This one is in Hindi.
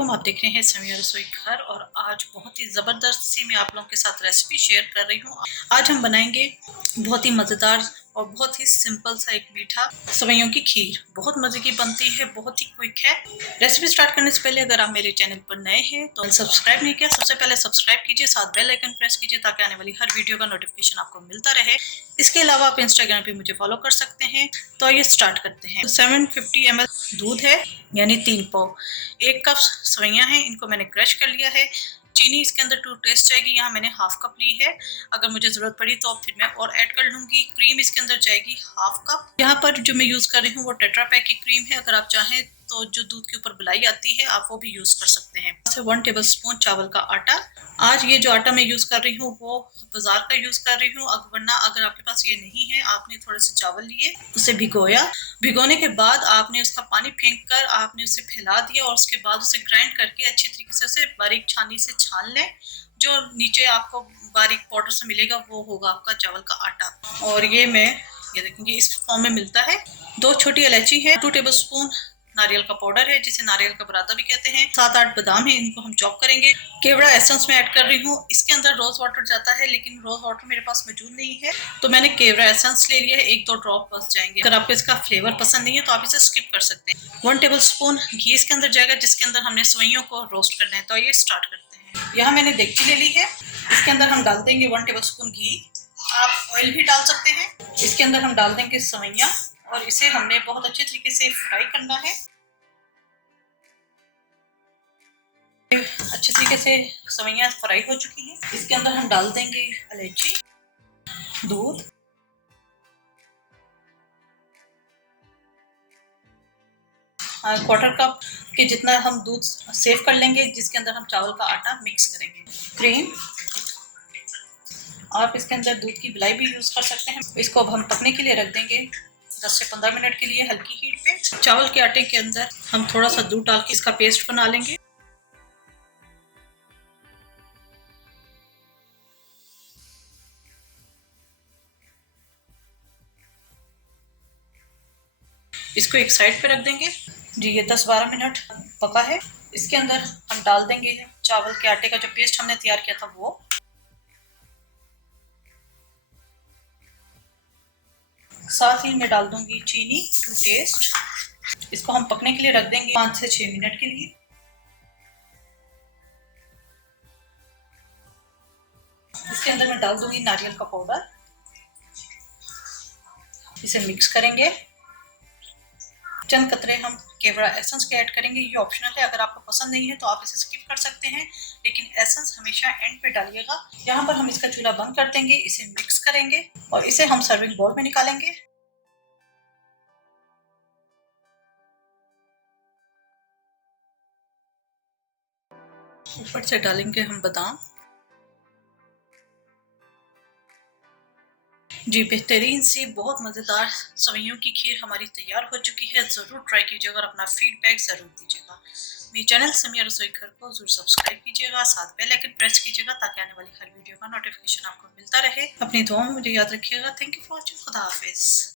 अस्सलामुअलैकुम, आप देख रहे हैं समिया रसोई घर। और आज बहुत ही ज़बरदस्त सी मैं आप लोगों के साथ रेसिपी शेयर कर रही हूँ। आज हम बनाएंगे बहुत ही मज़ेदार और बहुत ही सिंपल सा एक मीठा सेवइयों की खीर। बहुत मज़े की बनती है, बहुत ही क्विक है। रेसिपी स्टार्ट करने से पहले अगर आप मेरे चैनल पर नए हैं तो सब्सक्राइब नहीं किया, सबसे पहले सब्सक्राइब कीजिए, साथ बेल आइकन प्रेस कीजिए ताकि आने वाली हर वीडियो का नोटिफिकेशन आपको मिलता रहे। इसके अलावा आप इंस्टाग्राम पे मुझे फॉलो कर सकते हैं। तो आइए स्टार्ट करते हैं। 750 ml दूध है, यानी 3 पाव। 1 कप सेवइयां हैं, इनको मैंने क्रश कर लिया है। चीनी इसके अंदर टू टेस्ट जाएगी, यहाँ मैंने हाफ कप ली है। अगर मुझे ज़रूरत पड़ी तो फिर मैं और ऐड कर लूँगी। क्रीम इसके अंदर जाएगी हाफ कप। यहाँ पर जो मैं यूज़ कर रही हूँ वो टेट्रा पैक की क्रीम है। अगर आप चाहें तो जो दूध के ऊपर बुलाई आती है आप वो भी यूज़ कर सकते हैं। 1 टेबल स्पून चावल का आटा। आज ये जो आटा मैं यूज़ कर रही हूँ वो बाजार का यूज़ कर रही हूँ, वरना अगर आपके पास ये नहीं है, आपने थोड़े से चावल लिए, उसे भिगोया। भिगोने के बाद आपने उसका पानी फेंक कर आपने उसे फैला दिया और उसके बाद उसे ग्राइंड करके अच्छी तरीके से उसे बारीक छानी से छान लें। जो नीचे आपको बारीक पाउडर से मिलेगा वो होगा आपका चावल का आटा। और ये देखेंगे इस फॉर्म में मिलता है। 2 छोटी इलायची है, 2 टेबल स्पून नारियल का पाउडर है जिसे नारियल का पराठा भी कहते हैं, 7-8 बादाम है, इनको हम चॉप करेंगे। केवड़ा एसेंस में ऐड कर रही हूँ। इसके अंदर रोज वाटर जाता है लेकिन रोज वाटर मेरे पास मौजूद नहीं है तो मैंने केवड़ा एसेंस ले लिया है। 1-2 ड्रॉप बस जाएंगे। अगर आपको इसका फ्लेवर पसंद नहीं है तो आप इसे स्किप कर सकते हैं। 1 टेबल स्पून घी इसके अंदर जाएगा जिसके अंदर हमने सेवइयों को रोस्ट करना है। तो आइए स्टार्ट करते हैं। यहाँ मैंने देगची ले ली है, इसके अंदर हम डाल देंगे 1 टेबल स्पून घी। आप ऑयल भी डाल सकते हैं। इसके अंदर हम डाल देंगे सेवइयां और इसे हमने बहुत अच्छे तरीके से फ्राई करना है। अच्छे तरीके से सेवइयां फ्राई हो चुकी हैं। इसके अंदर हम डाल देंगे इलायची, दूध, क्वार्टर कप के जितना हम दूध सेव कर लेंगे जिसके अंदर हम चावल का आटा मिक्स करेंगे। क्रीम, आप इसके अंदर दूध की मलाई भी यूज कर सकते हैं। इसको अब हम पकने के लिए रख देंगे 10 से 15 मिनट के लिए हल्की हीट पे। चावल के आटे के अंदर हम थोड़ा सा दूध डाल के इसका पेस्ट बना लेंगे। इसको एक साइड पे रख देंगे जी। ये 10-12 मिनट पका है। इसके अंदर हम डाल देंगे चावल के आटे का जो पेस्ट हमने तैयार किया था वो। साथ ही मैं डाल दूंगी चीनी टू टेस्ट। इसको हम पकने के लिए रख देंगे 5 से 6 मिनट के लिए। इसके अंदर मैं डाल दूंगी नारियल का पाउडर। इसे मिक्स करेंगे। चंद कतरे हम केवड़ा एसेंस के ऐड करेंगे। ये ऑप्शनल है, अगर आपको पसंद नहीं है तो आप इसे स्किप कर सकते हैं, लेकिन एसेंस हमेशा एंड पे डालिएगा। यहाँ पर हम इसका चूल्हा बंद कर देंगे, इसे मिक्स करेंगे और इसे हम सर्विंग बाउल में निकालेंगे। ऊपर से डालेंगे हम बादाम। जी, बेहतरीन सी बहुत मज़ेदार सेवइयों की खीर हमारी तैयार हो चुकी है। ज़रूर ट्राई कीजिएगा और अपना फीडबैक ज़रूर दीजिएगा। मेरे चैनल समिया रसोई घर को ज़रूर सब्सक्राइब कीजिएगा, साथ बेल आइकन प्रेस कीजिएगा ताकि आने वाली हर वीडियो का नोटिफिकेशन आपको मिलता रहे। अपनी दुआओं में मुझे याद रखिएगा। Thank you for watching. खुदा हाफिज़।